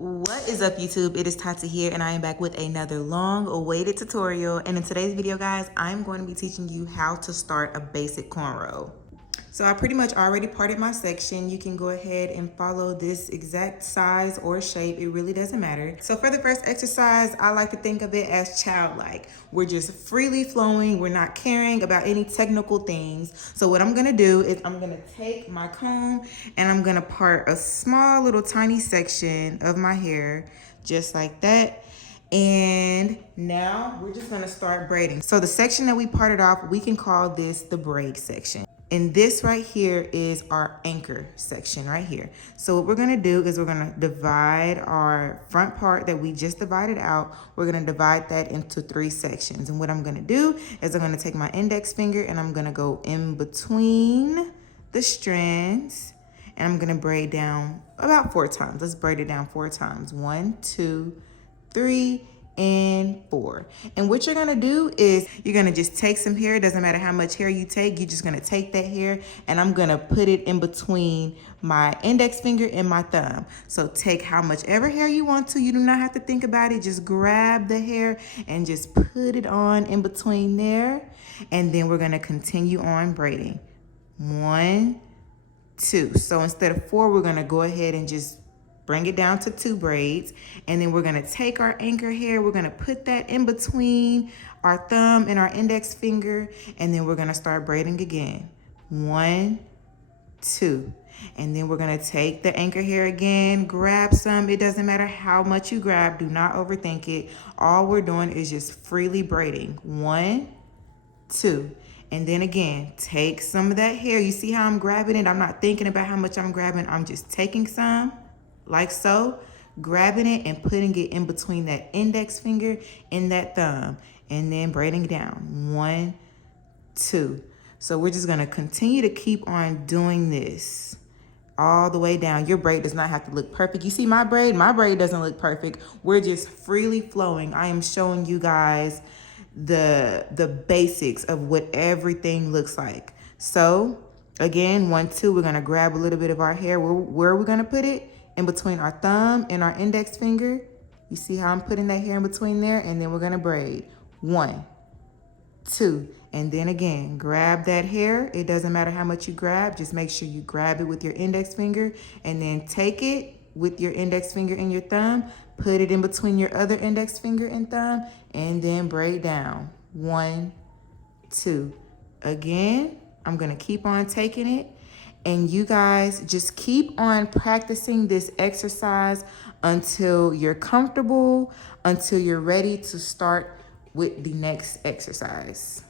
What is up, YouTube? It is Tati here, and I am back with another long-awaited tutorial. And in today's video, guys, I'm going to be teaching you how to start a basic cornrow. So I pretty much already parted my section. You can go ahead and follow this exact size or shape. It really doesn't matter. So for the first exercise, I like to think of it as childlike. We're just freely flowing. We're not caring about any technical things. So what I'm gonna do is I'm gonna take my comb and I'm gonna part a small little tiny section of my hair, just like that. And now we're just gonna start braiding. So the section that we parted off, we can call this the braid section. And this right here is our anchor section right here. So what we're gonna do is we're gonna divide our front part that we just divided out. We're gonna divide that into 3 sections. And what I'm gonna do is I'm gonna take my index finger and I'm gonna go in between the strands and I'm gonna braid down about 4 times. Let's braid it down 4 times. 1, 2, 3, and 4. And what you're gonna do is you're gonna just take some hair. It doesn't matter how much hair you take, you're just gonna take that hair and I'm gonna put it in between my index finger and my thumb. So take how much ever hair you want to. You do not have to think about it. Just grab the hair and just put it on in between there. And then we're gonna continue on braiding. 1, 2. So instead of 4, we're gonna go ahead and just bring it down to 2 braids, and then we're gonna take our anchor hair, we're gonna put that in between our thumb and our index finger, and then we're gonna start braiding again. 1, 2. And then we're gonna take the anchor hair again, grab some. It doesn't matter how much you grab, do not overthink it. All we're doing is just freely braiding. 1, 2. And then again, take some of that hair. You see how I'm grabbing it? I'm not thinking about how much I'm grabbing. I'm just taking some, like so, grabbing it and putting it in between that index finger and that thumb, and then braiding it down. 1, 2. So we're just gonna continue to keep on doing this all the way down. Your braid does not have to look perfect. You see my braid doesn't look perfect. We're just freely flowing. I am showing you guys the basics of what everything looks like. So again, 1, 2, we're gonna grab a little bit of our hair. Where are we gonna put it? In between our thumb and our index finger. You see how I'm putting that hair in between there? And then we're gonna braid. 1, 2, and then again, grab that hair. It doesn't matter how much you grab, just make sure you grab it with your index finger and then take it with your index finger and your thumb, put it in between your other index finger and thumb, and then braid down. 1, 2. Again, I'm gonna keep on taking it. And you guys just keep on practicing this exercise until you're comfortable, until you're ready to start with the next exercise.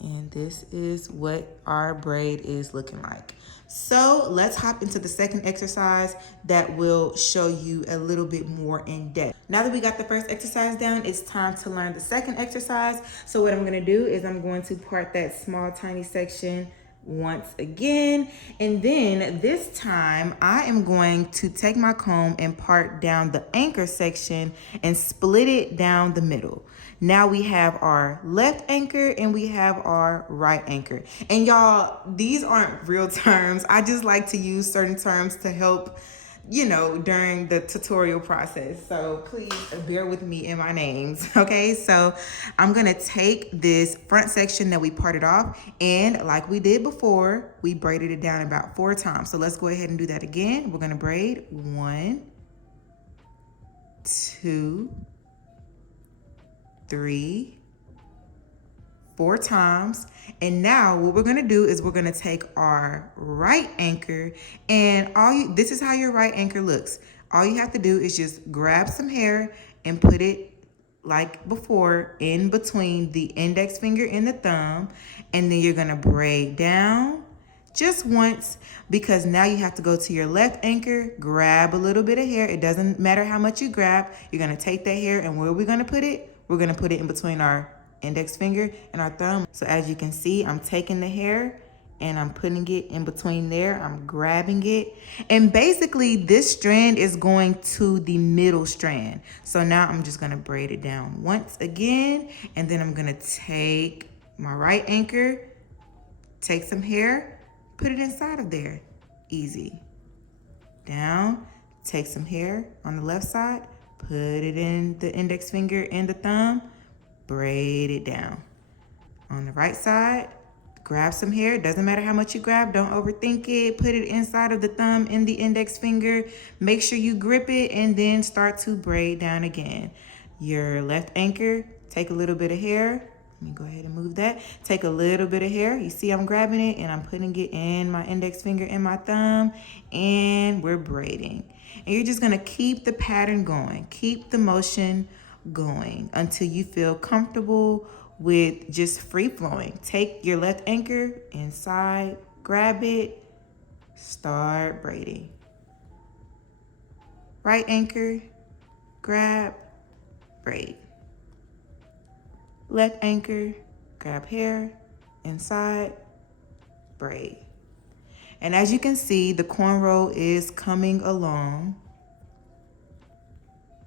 And this is what our braid is looking like. So let's hop into the second exercise that will show you a little bit more in depth. Now that we got the first exercise down, it's time to learn the second exercise. So what I'm gonna do is I'm going to part that small tiny section once again, and then this time I am going to take my comb and part down the anchor section and split it down the middle. Now we have our left anchor and we have our right anchor. And y'all, these aren't real terms. I just like to use certain terms to help, you know, during the tutorial process. So please bear with me in my names, okay? So I'm gonna take this front section that we parted off, and like we did before, we braided it down about 4 times. So let's go ahead and do that again. We're gonna braid 1, 2, 3, 4 times. And now what we're gonna do is we're gonna take our right anchor, and this is how your right anchor looks. All you have to do is just grab some hair and put it like before in between the index finger and the thumb, and then you're gonna braid down just once, because now you have to go to your left anchor, grab a little bit of hair. It doesn't matter how much you grab. You're gonna take that hair, and where are we gonna put it? We're gonna put it in between our index finger and our thumb. So as you can see, I'm taking the hair and I'm putting it in between there. I'm grabbing it. And basically this strand is going to the middle strand. So now I'm just gonna braid it down once again, and then I'm gonna take my right anchor, take some hair, put it inside of there. Easy. Down, take some hair on the left side, put it in the index finger and the thumb, braid it down. On the right side, grab some hair. Doesn't matter how much you grab, don't overthink it. Put it inside of the thumb and the index finger. Make sure you grip it and then start to braid down again. Your left anchor, take a little bit of hair. Let me go ahead and move that. Take a little bit of hair. You see I'm grabbing it and I'm putting it in my index finger and my thumb, and we're braiding. And you're just gonna keep the pattern going. Keep the motion going until you feel comfortable with just free flowing. Take your left anchor inside, grab it, start braiding. Right anchor, grab, braid. Left anchor, grab hair, inside, braid. And as you can see, the cornrow is coming along.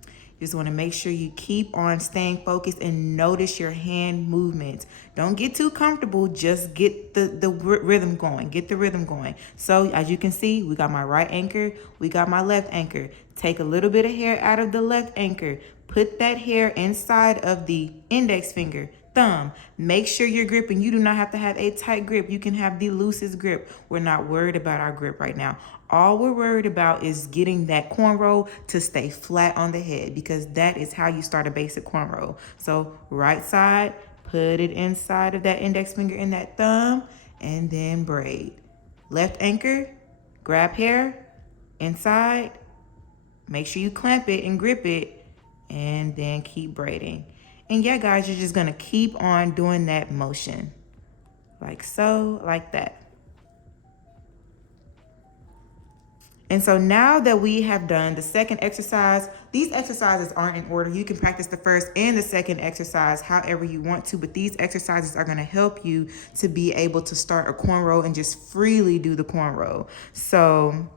You just want to make sure you keep on staying focused and notice your hand movements. Don't get too comfortable, just get the rhythm going. Get the rhythm going. So as you can see, we got my right anchor, we got my left anchor. Take a little bit of hair out of the left anchor. Put that hair inside of the index finger, thumb. Make sure you're gripping. You do not have to have a tight grip. You can have the loosest grip. We're not worried about our grip right now. All we're worried about is getting that cornrow to stay flat on the head, because that is how you start a basic cornrow. So right side, put it inside of that index finger and that thumb, and then braid. Left anchor, grab hair, inside, make sure you clamp it and grip it, and then keep braiding. And yeah, guys, you're just gonna keep on doing that motion. Like so, like that. And so now that we have done the second exercise, these exercises aren't in order. You can practice the first and the second exercise however you want to, but these exercises are gonna help you to be able to start a cornrow and just freely do the cornrow. So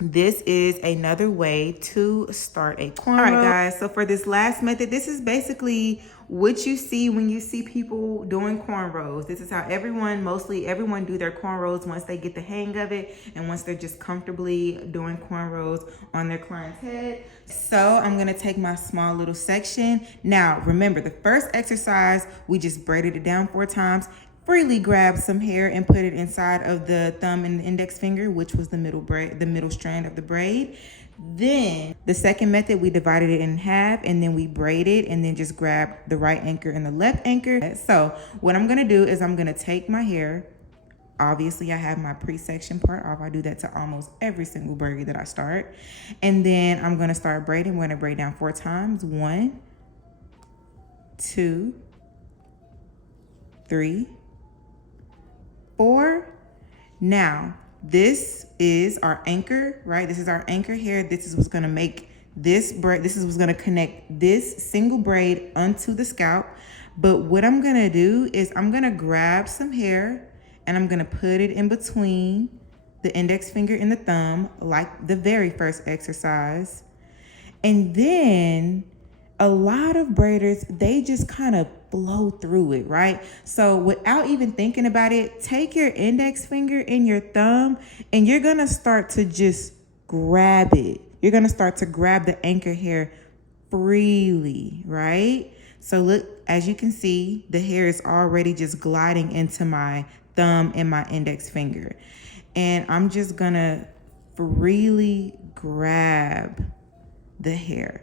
this is another way to start a cornrow. All right, guys, so for this last method, this is basically what you see when you see people doing cornrows. This is how mostly everyone do their cornrows once they get the hang of it and once they're just comfortably doing cornrows on their client's head. So I'm gonna take my small little section. Now, remember, the first exercise, we just braided it down 4 times. Freely grab some hair and put it inside of the thumb and the index finger, which was the middle strand of the braid. Then the second method, we divided it in half and then we braided and then just grab the right anchor and the left anchor. So what I'm gonna do is I'm gonna take my hair. Obviously, I have my pre-section part off. I do that to almost every single braid that I start. And then I'm gonna start braiding. We're gonna braid down 4 times. 1, 2, 3, 4. Now, this is our anchor, right? This is our anchor here. This is what's gonna make this braid. This is what's gonna connect this single braid onto the scalp. But what I'm gonna do is I'm gonna grab some hair and I'm gonna put it in between the index finger and the thumb, like the very first exercise. And then a lot of braiders, they just kind of blow through it, right? So without even thinking about it, take your index finger and your thumb and you're gonna start to just grab it. You're gonna start to grab the anchor hair freely, right? So look, as you can see, the hair is already just gliding into my thumb and my index finger. And I'm just gonna freely grab the hair.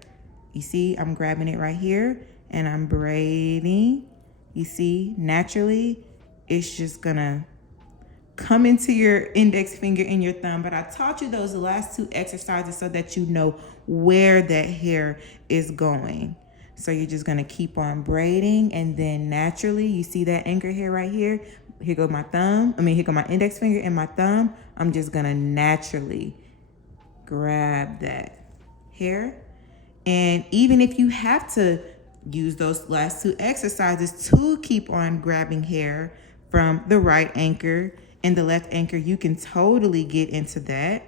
You see, I'm grabbing it right here and I'm braiding. You see, naturally, it's just gonna come into your index finger and your thumb. But I taught you those last 2 exercises so that you know where that hair is going. So you're just gonna keep on braiding, and then naturally, you see that anchor hair right here? Here goes my thumb. Here go my index finger and my thumb. I'm just gonna naturally grab that hair. And even if you have to use those last 2 exercises to keep on grabbing hair from the right anchor and the left anchor, you can totally get into that.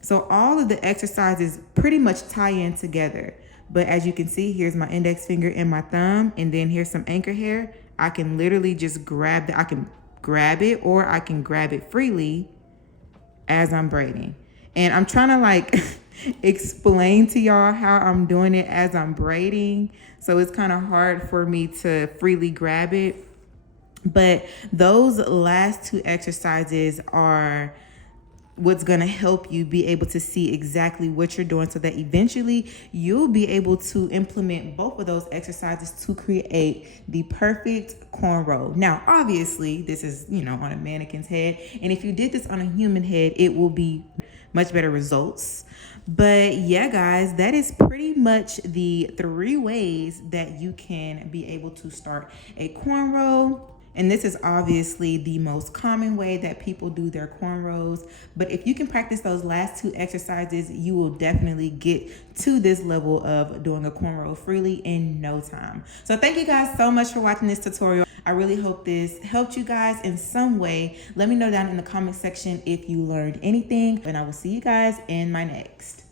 So all of the exercises pretty much tie in together. But as you can see, here's my index finger and my thumb, and then here's some anchor hair. I can literally just grab I can grab it, or I can grab it freely as I'm braiding. And I'm trying to like explain to y'all how I'm doing it as I'm braiding. So it's kind of hard for me to freely grab it. But those last two exercises are what's going to help you be able to see exactly what you're doing so that eventually you'll be able to implement both of those exercises to create the perfect cornrow. Now, obviously, this is, on a mannequin's head. And if you did this on a human head, it will be much better results. But yeah, guys, that is pretty much the 3 ways that you can be able to start a cornrow. And this is obviously the most common way that people do their cornrows. But if you can practice those last 2 exercises, you will definitely get to this level of doing a cornrow freely in no time. So thank you guys so much for watching this tutorial. I really hope this helped you guys in some way. Let me know down in the comment section if you learned anything, and I will see you guys in my next.